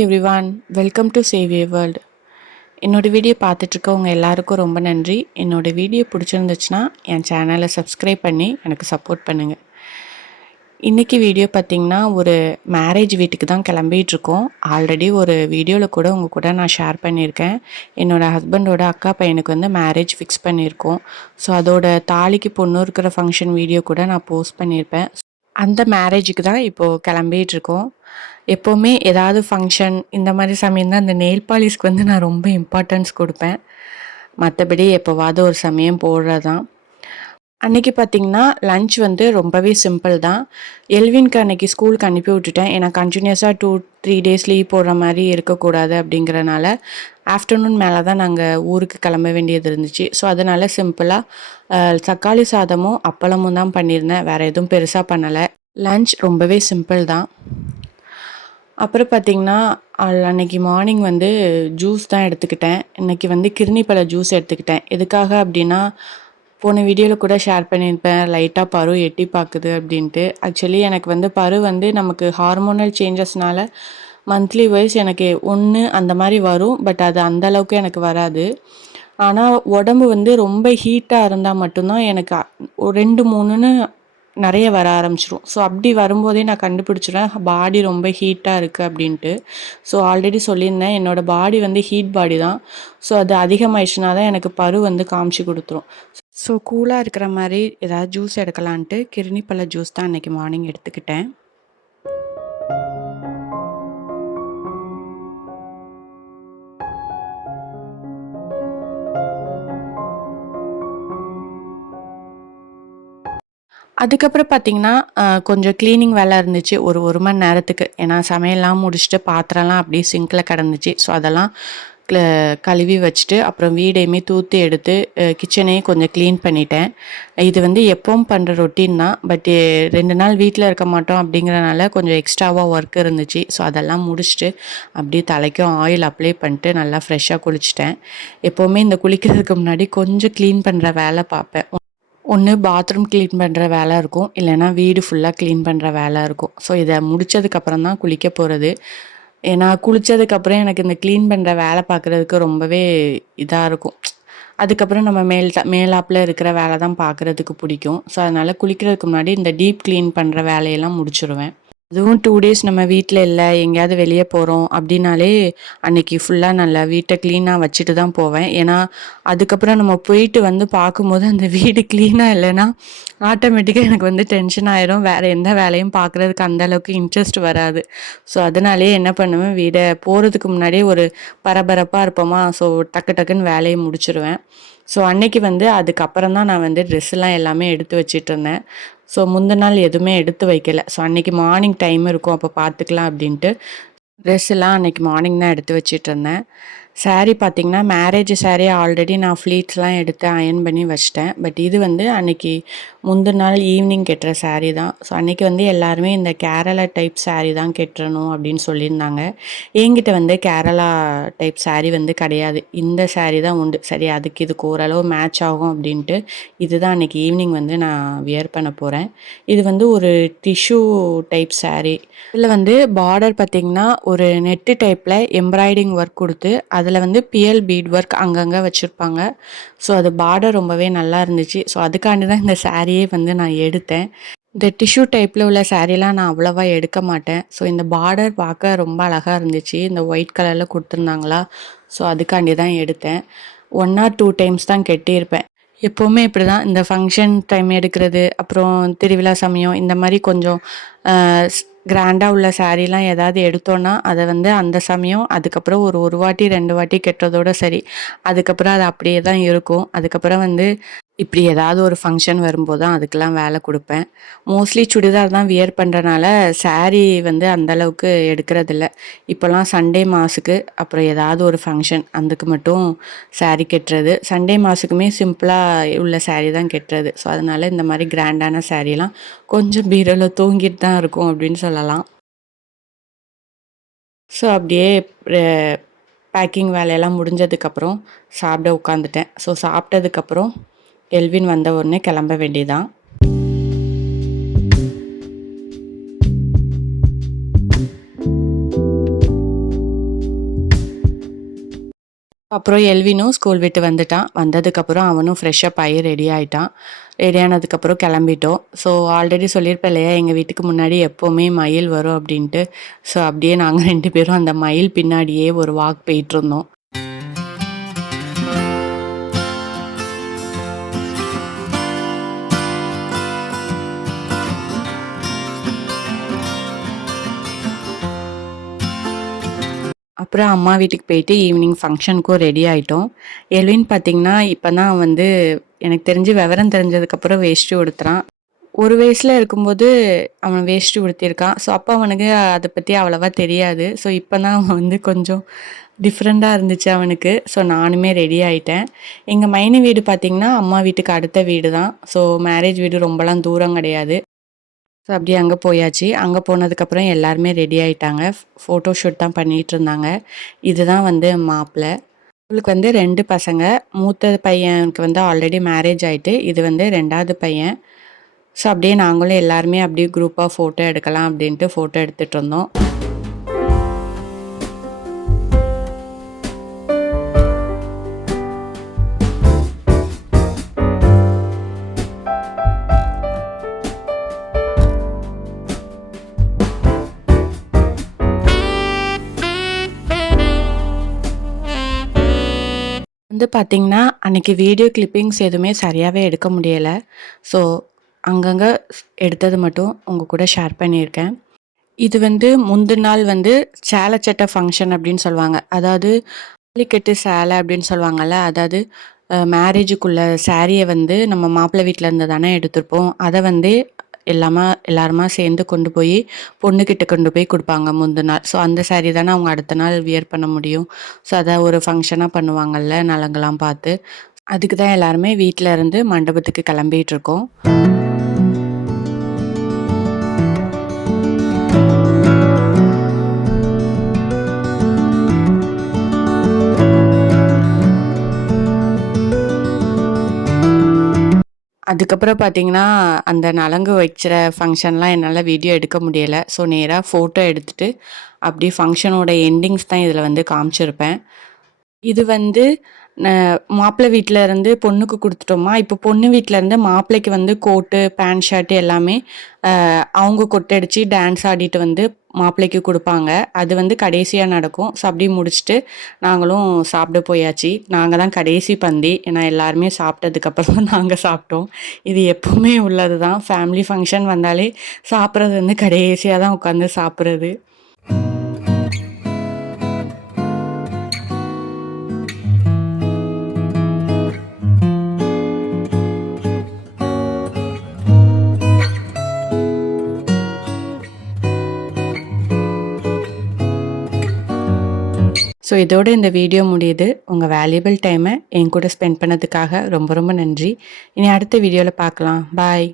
Everyone, welcome to Xavier world. என்னோட video பார்த்துட்ருக்கவங்க எல்லாருக்கும் ரொம்ப நன்றி. என்னோட வீடியோ பிடிச்சிருந்துச்சுன்னா என் சேனலை சப்ஸ்கிரைப் பண்ணி எனக்கு சப்போர்ட் பண்ணுங்கள். இன்றைக்கி வீடியோ பார்த்திங்கன்னா ஒரு மேரேஜ் வீட்டுக்கு தான் கிளம்பிகிட்ருக்கோம். ஆல்ரெடி ஒரு வீடியோவில் கூட உங்கள் கூட நான் ஷேர் பண்ணியிருக்கேன். என்னோடய ஹஸ்பண்டோட அக்கா பையனுக்கு வந்து மேரேஜ் ஃபிக்ஸ் பண்ணியிருக்கோம். ஸோ அதோட தாலிக்கு பொண்ணு இருக்கிற ஃபங்க்ஷன் வீடியோ கூட நான் போஸ்ட் பண்ணியிருப்பேன். அந்த மேரேஜுக்கு தான் இப்போது கிளம்பிகிட்ருக்கோம். எப்போவுமே ஏதாவது ஃபங்க்ஷன் இந்த மாதிரி சமயம் தான் அந்த நெயில் பாலிஷ்க்கு வந்து நான் ரொம்ப இம்பார்ட்டன்ஸ் கொடுப்பேன். மற்றபடி எப்போவாவது ஒரு சமயம் போடுறது தான். அன்றைக்கி பார்த்திங்கன்னா லன்ச் வந்து ரொம்பவே சிம்பிள் தான். எல்வின்க்கு அன்றைக்கி ஸ்கூலுக்கு அனுப்பி விட்டுட்டேன். ஏன்னா கண்டினியூஸாக 2-3 டேஸ் லீவ் போடுற மாதிரி இருக்கக்கூடாது அப்படிங்கிறனால ஆஃப்டர்நூன் மேலே தான் நாங்கள் ஊருக்கு கிளம்ப வேண்டியது இருந்துச்சு. ஸோ அதனால் சிம்பிளாக தக்காளி சாதமும் அப்பளமும் தான் பண்ணியிருந்தேன். வேறு எதுவும் பெருசாக பண்ணலை. லன்ச் ரொம்பவே சிம்பிள் தான். அப்புறம் பார்த்திங்கன்னா அன்றைக்கி மார்னிங் வந்து ஜூஸ் தான் எடுத்துக்கிட்டேன். இன்றைக்கி வந்து கிர்ணிப்பழ ஜூஸ் எடுத்துக்கிட்டேன். எதுக்காக அப்படின்னா போன வீடியோவில் கூட ஷேர் பண்ணியிருப்பேன், லைட்டாக பரு எட்டி பார்க்குது அப்படின்ட்டு. ஆக்சுவலி எனக்கு வந்து பரு வந்து நமக்கு ஹார்மோனல் சேஞ்சஸ்னால மந்த்லி வைஸ் எனக்கு ஒன்று அந்த மாதிரி வரும். பட் அது அந்தளவுக்கு எனக்கு வராது. ஆனால் உடம்பு வந்து ரொம்ப ஹீட்டாக இருந்தால் மட்டும்தான் எனக்கு 2-3ன்னு நிறைய வர ஆரம்பிச்சிரும். ஸோ அப்படி வரும்போதே நான் கண்டுபிடிச்சிடுவேன் பாடி ரொம்ப ஹீட்டாக இருக்குது அப்படின்ட்டு. ஸோ ஆல்ரெடி சொல்லியிருந்தேன், என்னோடய பாடி வந்து ஹீட் பாடி தான். ஸோ அது அதிகமாகிடுச்சுனா தான் எனக்கு பரு வந்து காமிச்சு கொடுத்துரும். ஸோ கூலாக இருக்கிற மாதிரி ஏதாவது ஜூஸ் எடுக்கலான்ட்டு கிர்ணிப்பழ ஜூஸ் தான் அன்றைக்கி மார்னிங் எடுத்துக்கிட்டேன். அதுக்கப்புறம் பார்த்திங்கன்னா கொஞ்சம் க்ளீனிங் வேலை இருந்துச்சு ஒரு மணி நேரத்துக்கு. ஏன்னா சமையல்லாம் முடிச்சுட்டு பாத்திரம்லாம் அப்படியே சிங்கில் கிடந்துச்சு. ஸோ அதெல்லாம் கழுவி வச்சுட்டு அப்புறம் வீடையுமே தூற்றி எடுத்து கிச்சனையும் கொஞ்சம் க்ளீன் பண்ணிட்டேன். இது வந்து எப்பவும் பண்ணுற ரொட்டீன் தான். பட் 2 நாள் வீட்டில் இருக்க மாட்டோம் அப்படிங்கிறனால கொஞ்சம் எக்ஸ்ட்ராவாக ஒர்க் இருந்துச்சு. ஸோ அதெல்லாம் முடிச்சுட்டு அப்படியே தலைக்கும் ஆயில் அப்ளை பண்ணிட்டு நல்லா ஃப்ரெஷ்ஷாக குளிச்சிட்டேன். எப்போவுமே இந்த குளிக்கிறதுக்கு முன்னாடி கொஞ்சம் க்ளீன் பண்ணுற வேலை பார்ப்பேன். ஒன்று பாத்ரூம் க்ளீன் பண்ணுற வேலை இருக்கும், இல்லைனா வீடு ஃபுல்லாக க்ளீன் பண்ணுற வேலை இருக்கும். ஸோ இதை முடித்ததுக்கப்புறம் தான் குளிக்க போகிறது. ஏன்னா குளித்ததுக்கப்புறம் எனக்கு இந்த க்ளீன் பண்ணுற வேலை பார்க்குறதுக்கு ரொம்பவே இதாக இருக்கும். அதுக்கப்புறம் நம்ம மேலாப்பில் இருக்கிற வேலை தான் பார்க்குறதுக்கு பிடிக்கும். ஸோ அதனால் குளிக்கிறதுக்கு முன்னாடி இந்த டீப் க்ளீன் பண்ணுற வேலையெல்லாம் முடிச்சுருவேன். அதுவும் 2 டேஸ் நம்ம வீட்டில் இல்லை, எங்கேயாவது வெளியே போகிறோம் அப்படின்னாலே அன்றைக்கி ஃபுல்லாக நல்லா வீட்டை க்ளீனாக வச்சுட்டு தான் போவேன். ஏன்னா அதுக்கப்புறம் நம்ம போயிட்டு வந்து பார்க்கும்போது அந்த வீடு க்ளீனாக இல்லைன்னா ஆட்டோமேட்டிக்காக எனக்கு வந்து டென்ஷன் ஆயிரும். வேறு எந்த வேலையும் பார்க்குறதுக்கு அந்தளவுக்கு இன்ட்ரெஸ்ட் வராது. ஸோ அதனாலே என்ன பண்ணுவேன், வீடை போகிறதுக்கு முன்னாடியே ஒரு பரபரப்பாக இருப்போமா, ஸோ டக்கு டக்குன்னு வேலையை முடிச்சிருவேன். ஸோ அன்னைக்கு வந்து அதுக்கப்புறம் தான் நான் வந்து ட்ரெஸ்ஸெல்லாம் எல்லாமே எடுத்து வச்சிட்டு இருந்தேன். ஸோ முந்தின நாள் எதுவுமே எடுத்து வைக்கல. ஸோ அன்றைக்கி மார்னிங் டைம் இருக்கும், அப்போ பார்த்துக்கலாம் அப்படின்ட்டு ட்ரெஸ்ஸெல்லாம் அன்றைக்கி மார்னிங் தான் எடுத்து வச்சிட்டு இருந்தேன். சாரீ பார்த்திங்கன்னா மேரேஜ் சாரீ ஆல்ரெடி நான் ஃப்ளீட்ஸ்லாம் எடுத்து அயர்ன் பண்ணி வச்சிட்டேன். பட் இது வந்து அன்றைக்கி முந்தின நாள் ஈவினிங் கட்டுற சாரீ தான். ஸோ அன்றைக்கி வந்து எல்லாருமே இந்த கேரளா டைப் சாரீ தான் கட்டணும் அப்படின்னு சொல்லியிருந்தாங்க. என்கிட்ட வந்து கேரளா டைப் சாரீ வந்து கிடையாது, இந்த சாரீ தான் உண்டு. சரி, அதுக்கு இதுக்கு ஓரளவு மேட்ச் ஆகும் அப்படின்ட்டு இதுதான் அன்றைக்கி ஈவினிங் வந்து நான் வியர் பண்ண போகிறேன். இது வந்து ஒரு டிஷ்யூ டைப் சாரீ. இதில் வந்து பார்டர் பார்த்திங்கன்னா ஒரு நெட்டு டைப்பில் எம்ப்ராய்டிங் ஒர்க் கொடுத்து அதில் வந்து பியல் பீட் ஒர்க் அங்கங்கே வச்சுருப்பாங்க. ஸோ அது பார்டர் ரொம்பவே நல்லா இருந்துச்சு. ஸோ அதுக்காண்டி தான் இந்த சாரியே வந்து நான் எடுத்தேன். இந்த டிஷ்யூ டைப்பில் உள்ள சாரீலாம் நான் அவ்வளோவா எடுக்க மாட்டேன். ஸோ இந்த பார்டர் பார்க்க ரொம்ப அழகாக இருந்துச்சு, இந்த ஒயிட் கலரில் கொடுத்துருந்தாங்களா, ஸோ அதுக்காண்டி தான் எடுத்தேன். 1 or 2 டைம்ஸ் தான் கட்டியிருப்பேன். எப்போவுமே இப்படி தான் இந்த ஃபங்க்ஷன் டைம் எடுக்கிறது, அப்புறம் திருவிழா சமயம் இந்த மாதிரி கொஞ்சம் கிராண்டாக உள்ள சாரீலாம் ஏதாவது எடுத்தோன்னா அதை வந்து அந்த சமயம் அதுக்கப்புறம் ஒரு வாட்டி 2 வாட்டி கட்டுறதோடு சரி. அதுக்கப்புறம் அது அப்படியே தான் இருக்கும். அதுக்கப்புறம் வந்து இப்படி ஏதாவது ஒரு ஃபங்க்ஷன் வரும்போது தான் அதுக்கெலாம் வேலை கொடுப்பேன். மோஸ்ட்லி சுடிதார் தான் வியர் பண்ணுறனால சாரீ வந்து அந்தளவுக்கு எடுக்கிறதில்ல. இப்போலாம் சண்டே மாஸுக்கு அப்புறம் ஏதாவது ஒரு ஃபங்க்ஷன் அதுக்கு மட்டும் சாரீ கட்டுறது. சண்டே மாஸுக்குமே சிம்பிளாக உள்ள சாரீ தான் கட்டுறது. ஸோ அதனால் இந்த மாதிரி கிராண்டான சாரீலாம் கொஞ்சம் பீரோவில் தூங்கிட்டு தான் இருக்கும் அப்படின்னு சொல்லலாம். ஸோ அப்படியே பேக்கிங் வேலையெல்லாம் முடிஞ்சதுக்கப்புறம் சாப்பிட உட்காந்துட்டேன். ஸோ சாப்பிட்டதுக்கப்புறம் எல்வின் வந்த உடனே கிளம்ப வேண்டியதான். அப்புறம் எல்வினும் ஸ்கூல் விட்டு வந்துட்டான். வந்ததுக்கப்புறம் அவனும் ஃப்ரெஷ்ஷப் ஆகி ரெடி ஆயிட்டான். ரெடி ஆனதுக்கப்புறம் கிளம்பிட்டோம். ஸோ ஆல்ரெடி சொல்லியிருப்பேன் இல்லையா, எங்கள் வீட்டுக்கு முன்னாடி எப்போவுமே மயில் வரும் அப்படின்ட்டு. ஸோ அப்படியே நாங்கள் 2 பேரும் அந்த மயில் பின்னாடியே ஒரு வாக் போயிட்டுருந்தோம். அப்புறம் அம்மா வீட்டுக்கு போயிட்டு ஈவினிங் ஃபங்ஷனுக்கும் ரெடி ஆயிட்டோம். எல்வின் பார்த்தீங்கன்னா, இப்ப தான் வந்து எனக்கு தெரிஞ்சு விவரம் தெரிஞ்சதுக்கப்புறம் வேஷ்டி உடுத்துறான். 1 வயசுல இருக்கும்போது அவன் வேஷ்டி உடுத்தியிருக்கான். ஸோ, அப்ப அவனுக்கு அத பத்தி அவ்வளவா தெரியாது. ஸோ, இப்ப தான் அவன் வந்து கொஞ்சம் டிஃப்ரெண்ட்டா இருந்துச்சு அவனுக்கு. ஸோ, நானுமே ரெடி ஆயிட்டேன். எங்க மைனி வீடு பார்த்தீங்கன்னா, அம்மா வீட்டுக்கு அடுத்த வீடு தான். ஸோ, மேரேஜ் வீடு ரொம்பலாம் தூரம் கிடையாது. ஸோ, அப்படியே அங்க போயாச்சு. அங்க போனதுக்கப்புறம் எல்லாருமே ரெடி ஆயிட்டாங்க. ஃபோட்டோ ஷூட் தான் பண்ணிட்டுருந்தாங்க. இதுதான் வந்து மாப்பிள. அவளுக்கு வந்து 2 பசங்க. மூத்த பையனுக்கு வந்து ஆல்ரெடி மேரேஜ் ஆயிட்டு. இது வந்து 2வது பையன். ஸோ, அப்படியே நாங்களும் எல்லாருமே அப்படியே குரூப்பா ஃபோட்டோ எடுக்கலாம் அப்படின்ட்டு ஃபோட்டோ எடுத்துட்டுருந்தோம். வந்து பார்த்தீங்கன்னா, அன்னைக்கு வீடியோ கிளிப்பிங்ஸ் எதுவுமே சரியாவே எடுக்க முடியல. ஸோ, அங்கங்க எடுத்தது மட்டும் உங்க கூட ஷேர் பண்ணியிருக்கேன். இது வந்து முந்தின நாள் வந்து சேல சட்ட ஃபங்ஷன் அப்படின்னு சொல்லுவாங்க. அதாவது தாலிக்கட்டு சேலை அப்படின்னு சொல்லுவாங்கல்ல. அதாவது மேரேஜுக்குள்ள சாரிய வந்து நம்ம மாப்பிள்ளை வீட்ல இருந்து தானே எடுத்திருப்போம். அத வந்து எல்லாருமா சேர்ந்து கொண்டு போய் பொண்ணுகிட்ட கொண்டு போய் குடுப்பாங்க முந்தின நாள். ஸோ அந்த சாரி தானே அவங்க அடுத்த நாள் வியர் பண்ண முடியும். ஸோ அத ஒரு ஃபங்ஷனா பண்ணுவாங்கல்ல நலங்குலாம் பார்த்து. அதுக்கு தான் எல்லாருமே வீட்ல இருந்து மண்டபத்துக்கு கிளம்பிட்டு இருக்கோம். அதுக்கப்புறம் பார்த்தீங்கன்னா, அந்த நலங்கு வைக்கிற ஃபங்ஷன்லாம் என்னால வீடியோ எடுக்க முடியல. ஸோ நேரா ஃபோட்டோ எடுத்துட்டு, அப்படியே ஃபங்ஷனோட எண்டிங்ஸ் தான் இதில வந்து காமிச்சிருப்பேன். இது வந்து மாப்பிள்ளை வீட்ல இருந்து பொண்ணுக்கு குடுத்துட்டோமா, இப்போ பொண்ணு வீட்ல இருந்து மாப்பிள்ளைக்கு வந்து கோட்டு, பேண்ட், ஷர்ட் எல்லாமே அவங்க கொட்டடிச்சு டான்ஸ் ஆடிட்டு வந்து மாப்பிள்ளைக்கு குடுப்பாங்க. அது வந்து கடைசியா நடக்கும். ஸோ அப்படி முடிச்சுட்டு நாங்களும் சாப்பிட போயாச்சு. நாங்க தான் கடைசி பந்தி. ஏன்னா எல்லாருமே சாப்பிட்டதுக்கப்புறம் தான் நாங்க சாப்பிட்டோம். இது எப்பவுமே உள்ளது தான். ஃபேமிலி ஃபங்ஷன் வந்தாலே சாப்பிட்றது வந்து கடைசியா தான் உட்காந்து சாப்பிட்றது. ஸோ இதோட இந்த வீடியோ முடியுது. உங்க வேல்யூபிள் டைம என் கூட ஸ்பெண்ட் பண்ணதுக்காக ரொம்ப ரொம்ப நன்றி. இனி அடுத்த வீடியோல பார்க்கலாம். பாய்.